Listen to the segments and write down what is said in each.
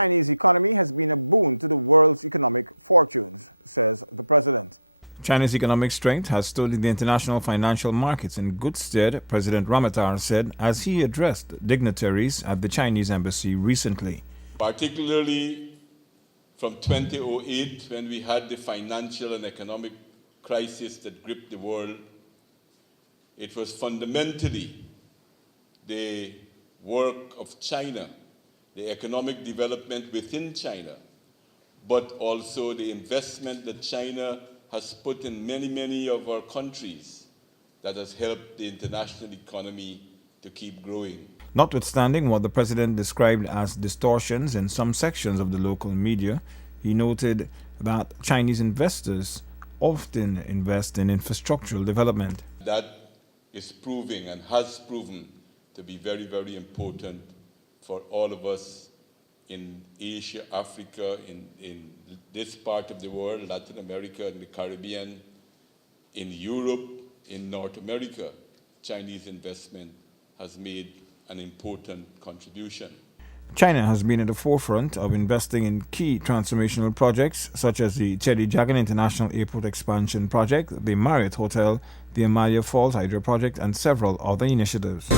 Chinese economy has been a boon to the world's economic fortunes, says the president. China's economic strength has stood in the international financial markets in good stead, President Ramatar said as he addressed dignitaries at the Chinese embassy recently. Particularly from 2008, when we had the financial and economic crisis that gripped the world, it was fundamentally the work of China, the economic development within China, but also the investment that China has put in many of our countries that has helped the international economy to keep growing. Notwithstanding what the president described as distortions in some sections of the local media, he noted that Chinese investors often invest in infrastructural development. That is proving and has proven to be very important for all of us in Asia, Africa, in this part of the world, Latin America and the Caribbean, in Europe, in North America. Chinese investment has made an important contribution. China has been at the forefront of investing in key transformational projects such as the Chedi Jagan International Airport Expansion Project, the Marriott Hotel, the Amalia Falls Hydro Project, and several other initiatives.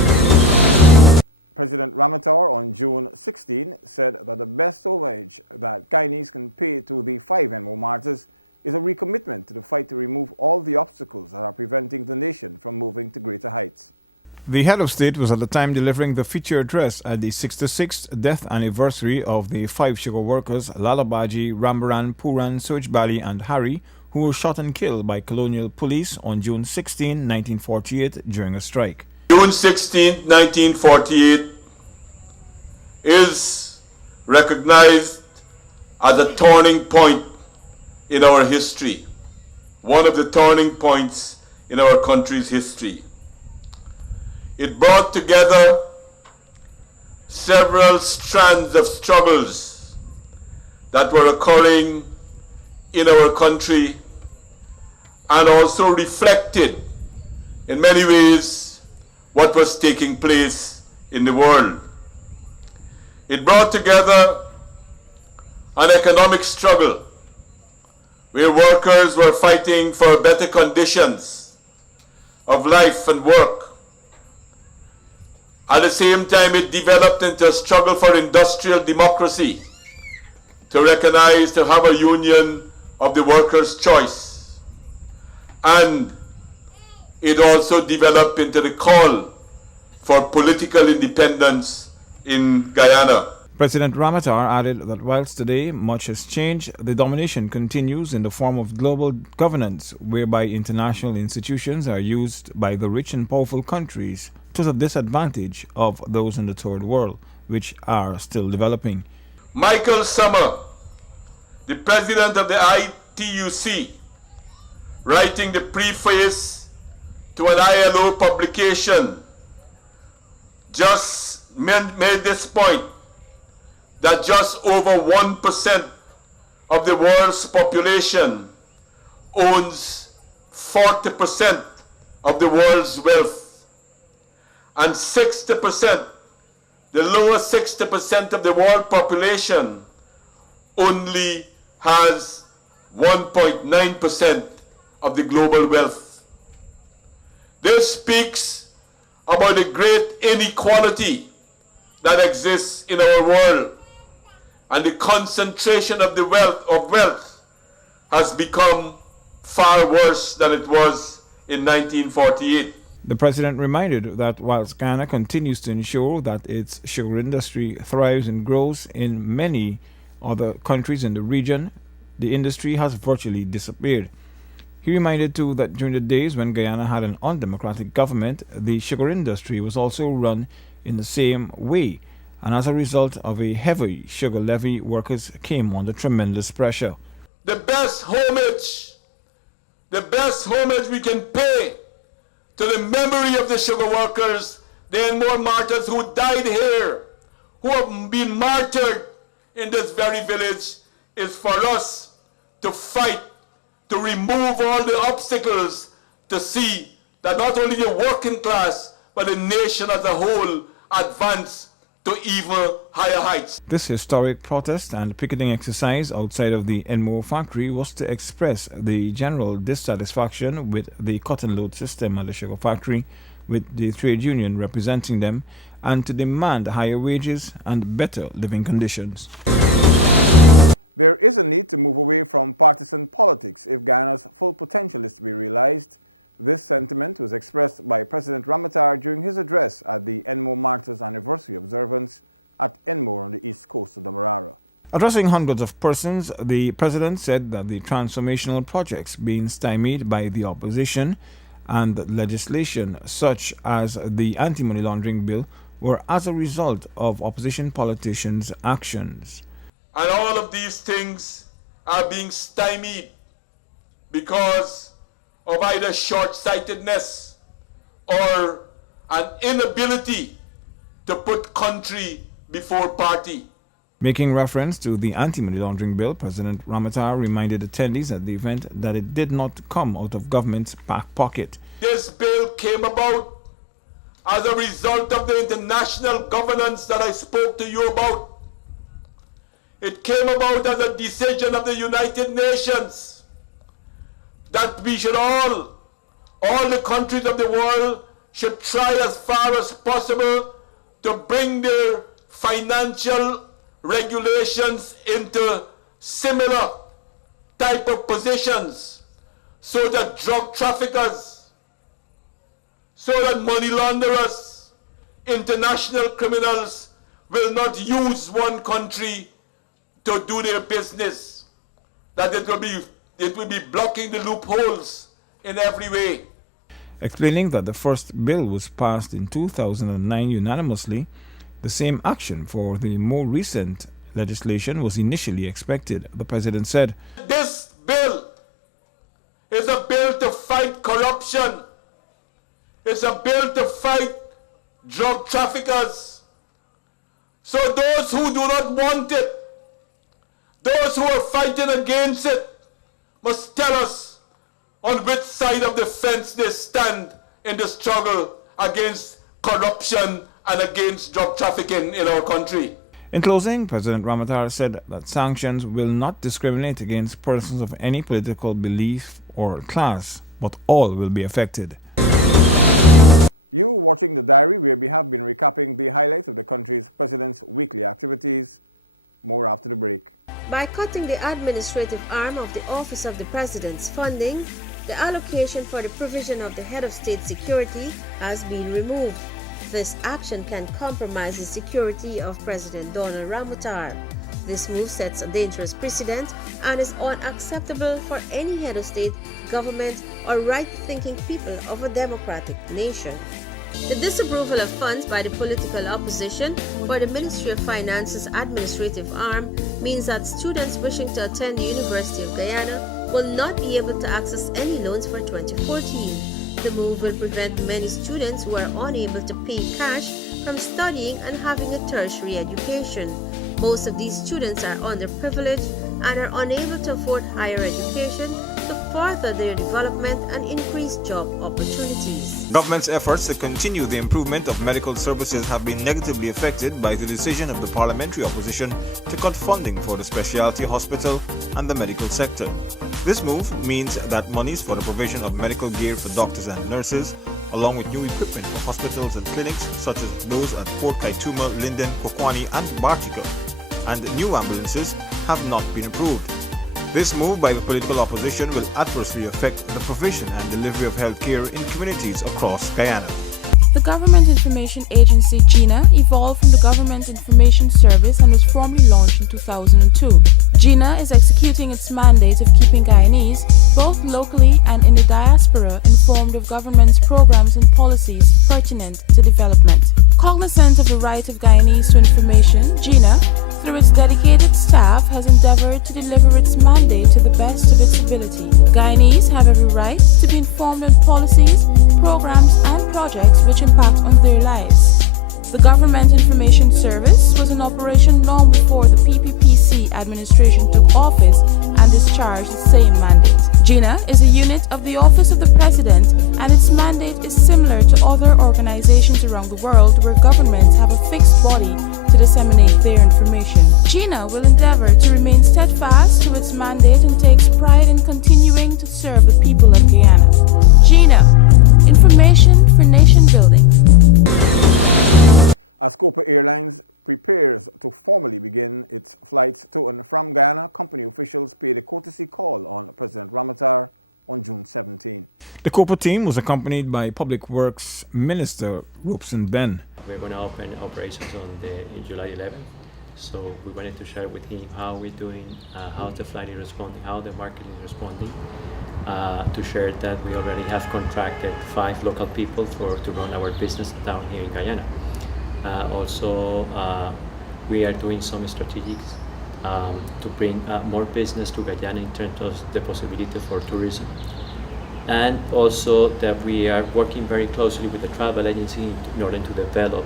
President Ramatar on June 16 said that the best homage that Chinese can pay to the 5MO martyrs is a recommitment to the fight to remove all the obstacles that are preventing the nation from moving to greater heights. The head of state was at the time delivering the feature address at the 66th death anniversary of the 5 sugar workers Lalabaji, Rambaran, Puran, Sojbali, and Hari, who were shot and killed by colonial police on June 16, 1948 during a strike. June 16, 1948 is recognized as a turning point in our history, one of the turning points in our country's history. It brought together several strands of struggles that were occurring in our country and also reflected in many ways what was taking place in the world. It brought together an economic struggle where workers were fighting for better conditions of life and work. At the same time, it developed into a struggle for industrial democracy, to recognize, to have a union of the workers' choice. And it also developed into the call for political independence in Guyana. President Ramatar added that whilst today much has changed, the domination continues in the form of global governance, whereby international institutions are used by the rich and powerful countries to the disadvantage of those in the third world, which are still developing. Michael Summer, the president of the ITUC, writing the preface to an ILO publication, just made this point, that just over 1% of the world's population owns 40% of the world's wealth. And 60%, the lower 60% of the world population only has 1.9% of the global wealth. This speaks about the great inequality that exists in our world, and the concentration of the wealth has become far worse than it was in 1948. The president reminded that whilst Ghana continues to ensure that its sugar industry thrives and grows, in many other countries in the region, the industry has virtually disappeared. He reminded too that during the days when Guyana had an undemocratic government, the sugar industry was also run in the same way, and as a result of a heavy sugar levy, workers came under tremendous pressure. The best homage we can pay to the memory of the sugar workers, the more martyrs who died here, who have been martyred in this very village, is for us to fight, to remove all the obstacles, to see that not only the working class, but the nation as a whole advance to even higher heights. This historic protest and picketing exercise outside of the Enmore factory was to express the general dissatisfaction with the cotton load system at the sugar factory, with the trade union representing them, and to demand higher wages and better living conditions. There is a need to move away from partisan politics if Guyana's full potential is to be realized. This sentiment was expressed by President Ramatar during his address at the Enmore Martyrs Anniversary observance at Enmore on the east coast of the Marara. Addressing hundreds of persons, the president said that the transformational projects being stymied by the opposition and legislation such as the anti-money laundering bill were as a result of opposition politicians' actions. And all of these things are being stymied because of either short-sightedness or an inability to put country before party. Making reference to the anti-money laundering bill, President Ramatar reminded attendees at the event that it did not come out of government's back pocket. This bill came about as a result of the international governance that I spoke to you about. It came about as a decision of the United Nations that we should all the countries of the world should try as far as possible to bring their financial regulations into similar type of positions so that drug traffickers, so that money launderers, international criminals will not use one country to do their business, that it will be blocking the loopholes in every way. Explaining that the first bill was passed in 2009 unanimously, the same action for the more recent legislation was initially expected. The president said, "This bill is a bill to fight corruption. It's a bill to fight drug traffickers. So those who do not want it, those who are fighting against it, must tell us on which side of the fence they stand in the struggle against corruption and against drug trafficking in our country." In closing, President Ramatar said that sanctions will not discriminate against persons of any political belief or class, but all will be affected. You watching the diary, where we have been recapping the highlights of the country's president's weekly activities. More after the break. By cutting the administrative arm of the Office of the President's funding, the allocation for the provision of the Head of State Security has been removed. This action can compromise the security of President Donald Ramatar. This move sets a dangerous precedent and is unacceptable for any head of state, government, or right-thinking people of a democratic nation. The disapproval of funds by the political opposition for the Ministry of Finance's administrative arm means that students wishing to attend the University of Guyana will not be able to access any loans for 2014. The move will prevent many students who are unable to pay cash from studying and having a tertiary education. Most of these students are underprivileged and are unable to afford higher education to further their development and increase job opportunities. Government's efforts to continue the improvement of medical services have been negatively affected by the decision of the parliamentary opposition to cut funding for the specialty hospital and the medical sector. This move means that monies for the provision of medical gear for doctors and nurses, along with new equipment for hospitals and clinics such as those at Port Kaituma, Linden, Kokwani and Bartica, and new ambulances have not been approved. This move by the political opposition will adversely affect the provision and delivery of health care in communities across Guyana. The Government Information Agency GINA evolved from the Government Information Service and was formally launched in 2002. GINA is executing its mandate of keeping Guyanese, both locally and in the diaspora, informed of government's programs and policies pertinent to development. Cognizant of the right of Guyanese to information, GINA, through its dedicated staff, has endeavored to deliver its mandate to the best of its ability. Guyanese have every right to be informed on policies, programs, and projects which impact on their lives. The Government Information Service was in operation long before the PPPC administration took office and discharged the same mandate. GINA is a unit of the Office of the President, and its mandate is similar to other organizations around the world where governments have a fixed body to disseminate their information. GINA will endeavor to remain steadfast to its mandate and takes pride in continuing to serve the people of Guyana. GINA, information for nation building. As Copa Airlines prepares to formally begin its flights to and from Guyana, company officials paid a courtesy call on President Ramatar on June 17. The Copa team was accompanied by Public Works Minister Robeson Ben. We're going to open operations on July 11th, so we wanted to share with him how we're doing, how the flight is responding, how the market is responding. To share that we already have contracted 5 local people to run our business down here in Guyana. Also, we are doing some strategies to bring more business to Guyana in terms of the possibility for tourism. And also that we are working very closely with the travel agency in order to develop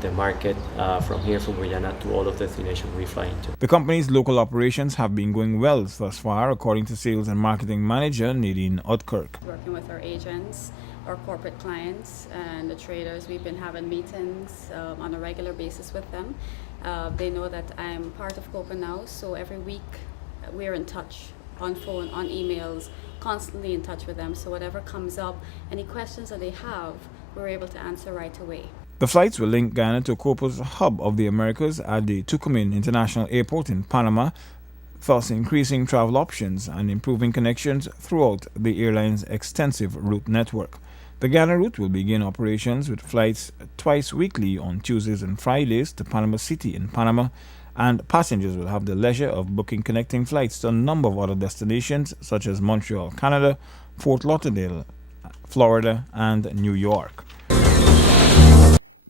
the market from Guyana to all of the destinations we fly into. The company's local operations have been going well thus far, according to Sales and Marketing Manager Nadine Odkirk. Working with our agents, our corporate clients, and the traders, we've been having meetings on a regular basis with them. They know that I'm part of Copa now, so every week we're in touch on phone, on emails, constantly in touch with them. So whatever comes up, any questions that they have, we're able to answer right away. The flights will link Guyana to Copa's hub of the Americas at the Tucumán International Airport in Panama, thus increasing travel options and improving connections throughout the airline's extensive route network. The Guyana route will begin operations with flights twice weekly on Tuesdays and Fridays to Panama City in Panama, and passengers will have the leisure of booking connecting flights to a number of other destinations such as Montreal, Canada, Fort Lauderdale, Florida, and New York.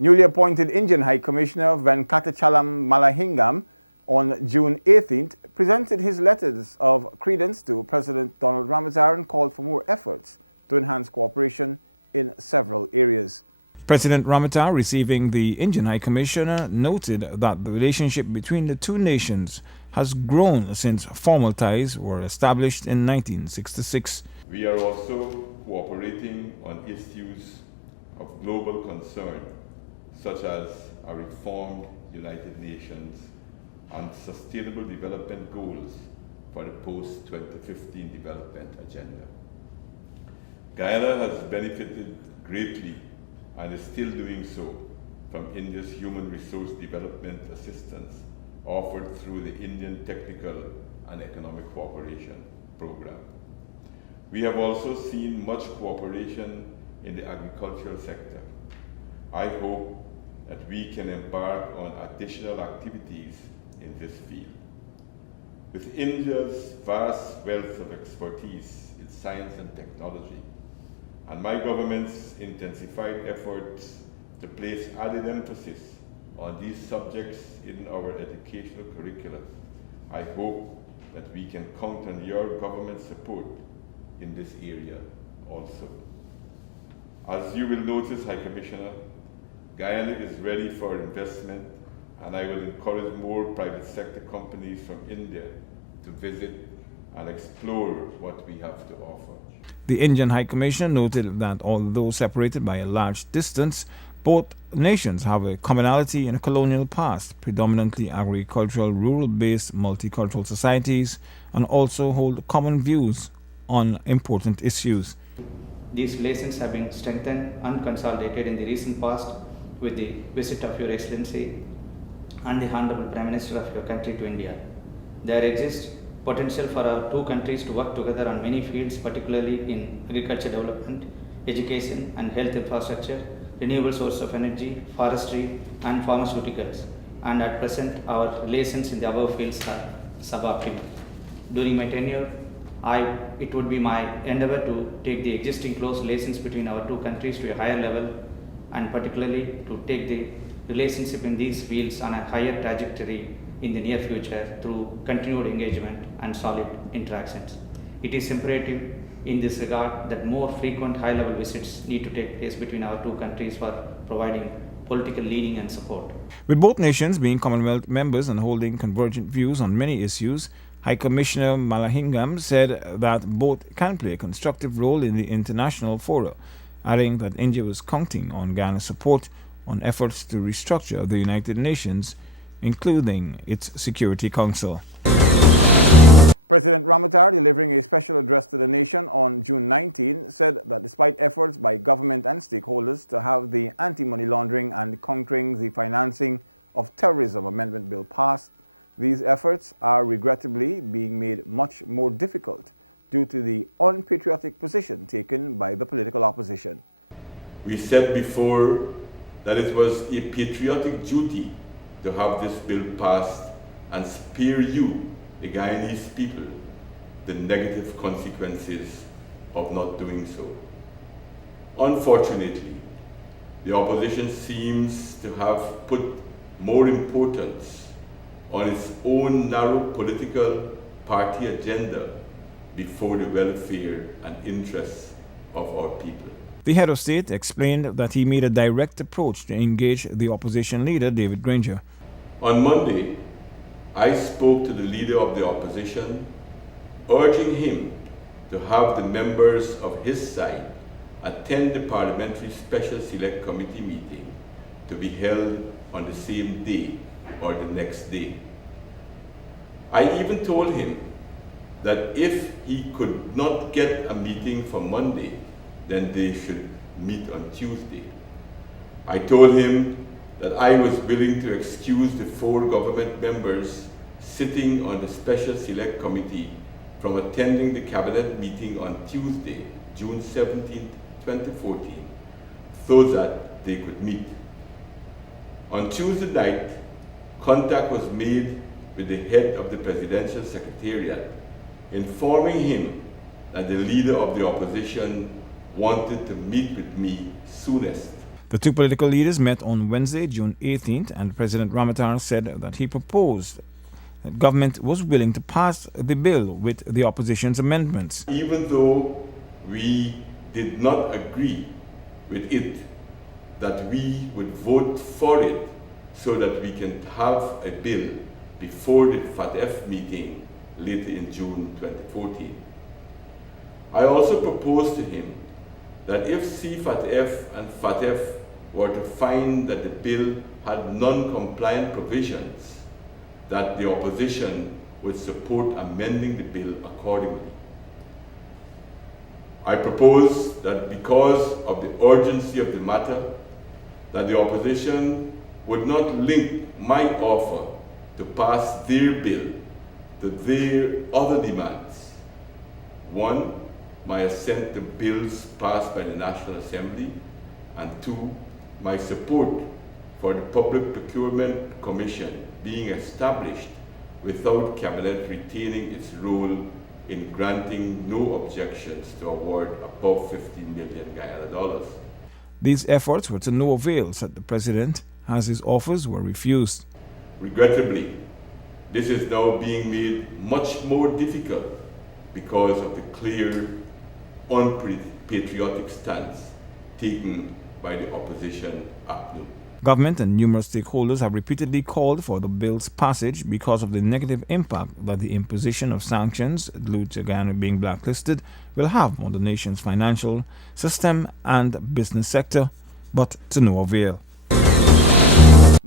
Newly appointed Indian High Commissioner Venkatachalam Malahingam on June 18th presented his letters of credence to President Donald Ramatar and called for more efforts to enhance cooperation in several areas. President Ramatar, receiving the Indian High Commissioner, noted that the relationship between the two nations has grown since formal ties were established in 1966. We are also cooperating on issues of global concern, such as a reformed United Nations and Sustainable Development Goals for the post-2015 development agenda. Guyana has benefited greatly and is still doing so from India's human resource development assistance offered through the Indian Technical and Economic Cooperation Program. We have also seen much cooperation in the agricultural sector. I hope that we can embark on additional activities in this field. With India's vast wealth of expertise in science and technology, and my government's intensified efforts to place added emphasis on these subjects in our educational curricula, I hope that we can count on your government support in this area also. As you will notice, High Commissioner, Guyana is ready for investment, and I will encourage more private sector companies from India to visit and explore what we have to offer. The Indian High Commissioner noted that although separated by a large distance, both nations have a commonality in a colonial past, predominantly agricultural, rural-based multicultural societies, and also hold common views on important issues. These relations have been strengthened and consolidated in the recent past with the visit of Your Excellency and the Honorable Prime Minister of your country to India. There exists potential for our two countries to work together on many fields, particularly in agriculture development, education and health infrastructure, renewable sources of energy, forestry and pharmaceuticals. And at present, our relations in the above fields are suboptimal. During my tenure, it would be my endeavor to take the existing close relations between our two countries to a higher level, and particularly to take the relationship in these fields on a higher trajectory in the near future through continued engagement and solid interactions. It is imperative in this regard that more frequent high-level visits need to take place between our two countries for providing political leading and support. With both nations being Commonwealth members and holding convergent views on many issues, High Commissioner Malahingam said that both can play a constructive role in the international fora, adding that India was counting on Ghana's support on efforts to restructure the United Nations, including its Security Council. President Ramatar, delivering a special address to the nation on June 19, said that despite efforts by government and stakeholders to have the Anti-Money Laundering and Countering the Financing of Terrorism Amendment Bill passed, these efforts are regrettably being made much more difficult due to the unpatriotic position taken by the political opposition. We said before that it was a patriotic duty to have this bill passed and spare you, the Guyanese people, the negative consequences of not doing so. Unfortunately, the opposition seems to have put more importance on its own narrow political party agenda before the welfare and interests of our people. The head of state explained that he made a direct approach to engage the opposition leader, David Granger. On Monday, I spoke to the leader of the opposition, urging him to have the members of his side attend the Parliamentary Special Select Committee meeting to be held on the same day or the next day. I even told him that if he could not get a meeting for Monday, then they should meet on Tuesday. I told him that I was willing to excuse the 4 government members sitting on the Special Select Committee from attending the Cabinet meeting on Tuesday, June 17, 2014, so that they could meet. On Tuesday night, contact was made with the head of the Presidential Secretariat, informing him that the leader of the opposition wanted to meet with me soonest. The two political leaders met on Wednesday, June 18th, and President Ramatar said that he proposed that government was willing to pass the bill with the opposition's amendments. Even though we did not agree with it, that we would vote for it so that we can have a bill before the FATF meeting later in June 2014. I also proposed to him that if CFATF and FATF were to find that the bill had non-compliant provisions, that the opposition would support amending the bill accordingly. I propose that because of the urgency of the matter, that the opposition would not link my offer to pass their bill to their other demands. 1, my assent to bills passed by the National Assembly, and 2, my support for the Public Procurement Commission being established without Cabinet retaining its role in granting no objections to award above 15 million Guyana dollars. These efforts were to no avail, said the president, as his offers were refused. Regrettably, this is now being made much more difficult because of the clear, unpatriotic stance taken by the opposition APNU. Government and numerous stakeholders have repeatedly called for the bill's passage because of the negative impact that the imposition of sanctions, due to Guyana being blacklisted, will have on the nation's financial system and business sector, but to no avail.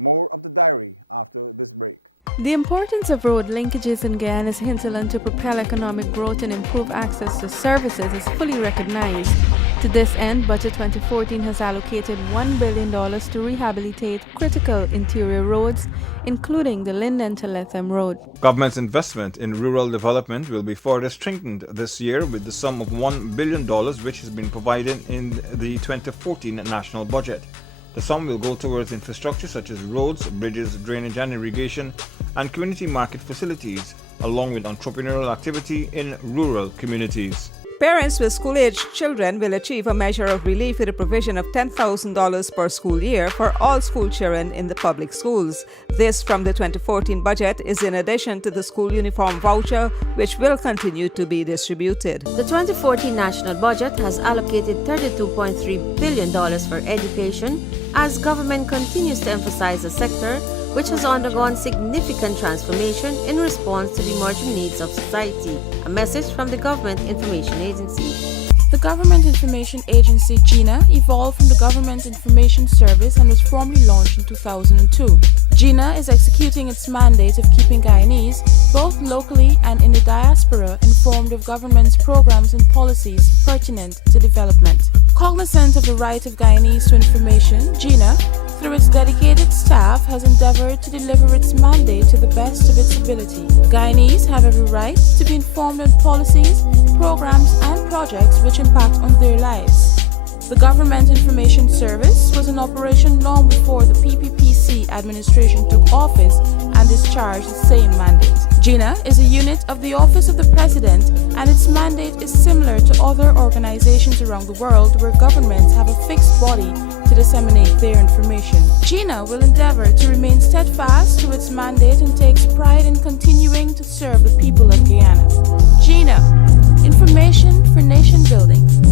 More of the diary after this break. The importance of road linkages in Guyana's hinterland to propel economic growth and improve access to services is fully recognized. To this end, Budget 2014 has allocated $1 billion to rehabilitate critical interior roads, including the Linden to Lethem Road. Government's investment in rural development will be further strengthened this year with the sum of $1 billion which has been provided in the 2014 national budget. The sum will go towards infrastructure such as roads, bridges, drainage and irrigation, and community market facilities, along with entrepreneurial activity in rural communities. Parents with school-aged children will achieve a measure of relief with the provision of $10,000 per school year for all school children in the public schools. This from the 2014 budget is in addition to the school uniform voucher, which will continue to be distributed. The 2014 national budget has allocated $32.3 billion for education, as government continues to emphasize the sector, which has undergone significant transformation in response to the emerging needs of society. A message from the Government Information Agency. The Government Information Agency, GINA, evolved from the Government Information Service and was formally launched in 2002. GINA is executing its mandate of keeping Guyanese, both locally and in the diaspora, informed of government's programs and policies pertinent to development. Cognizant of the right of Guyanese to information, GINA, through its dedicated staff, has endeavored to deliver its mandate to the best of its ability. Guyanese have every right to be informed on policies, programs, and projects which impact on their lives. The Government Information Service was in operation long before the PPPC administration took office and discharged the same mandate. GINA is a unit of the Office of the President, and its mandate is similar to other organizations around the world where governments have a fixed body to disseminate their information. GINA will endeavor to remain steadfast to its mandate and takes pride in continuing to serve the people of Guyana. GINA, information for nation building.